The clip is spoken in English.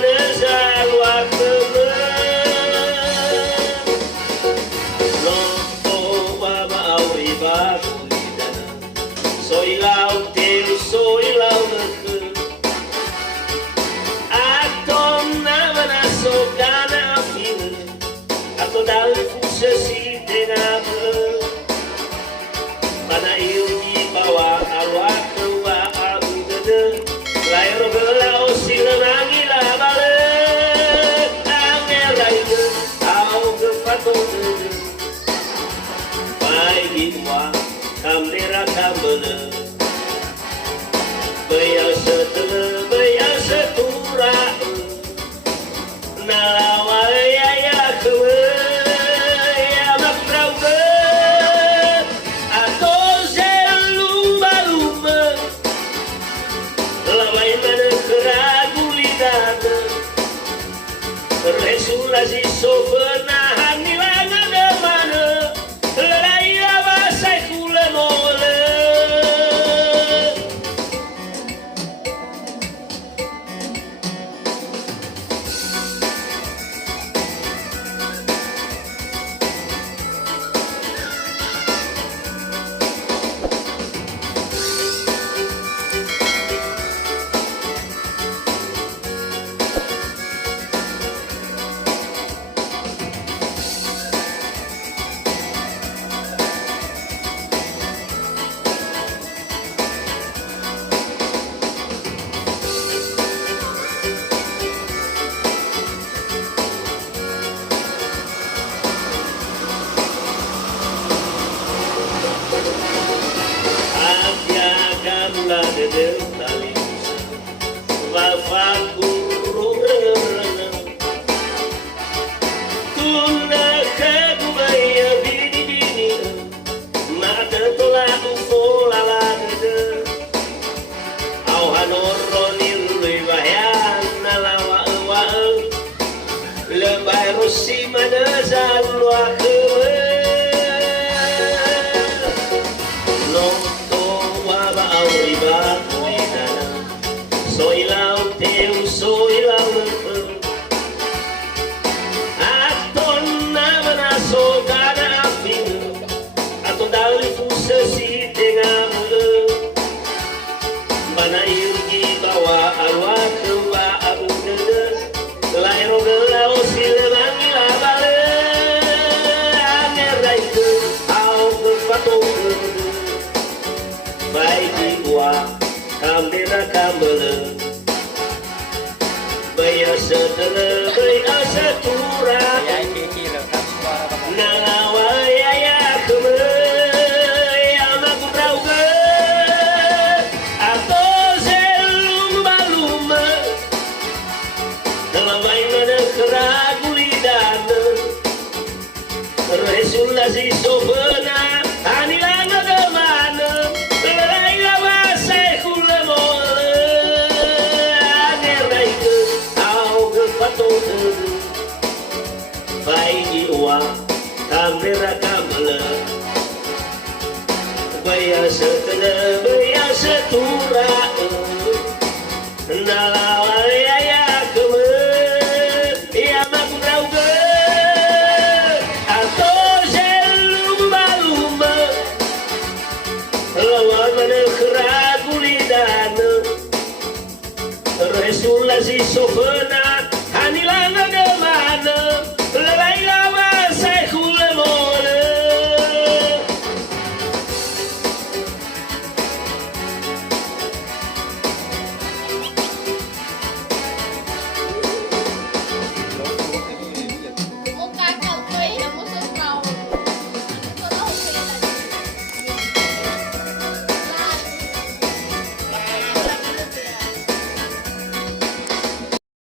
manezal Noto baba auri bagulidana Soilau teu soilau neke Atom nama naso kana afine Ato dal fuse si tename Mana ilgi bawa alwak kewa abu gede Lairo belau silenangi la bale Angeraide au gefato gede Bai gitwa kamera kamene Baya setele baya setura Nalawa ya kewe ya makrau ke Atau selumba-lumba Lawai mana keragulidana Resulasi sofena hanilanga de mana Lelaya basai kule mole Apiakanlah dedel tali Wafaku rengen-rengen Tuna kegubaya bini-bini Mata tolak ufola dede Au hanoronil lebayan nalawa-wa Lebay rosi manazal luakewe Soilau teu soilau neke Aton nama naso kana afine Aton dali fuse si tengame Mana ilgi bawa alwa kewa abu gede Lairo gelau silemangi labale Angeraide au kefato gede Baik jiwa kamera kamele Baya setele baya setura Nalawa ya keme Ya maku rauge Atau selumba-lumba Nalawai mana keragulidana Resulasi sofena Hanilanga kemana Vai jiwa kamera kamala Baya setele baya setura Nalawa ya keme Ya maku rauge Atau selumba-lumba Lawan mana keragulidana Resulasi sofena Hanilanga de mana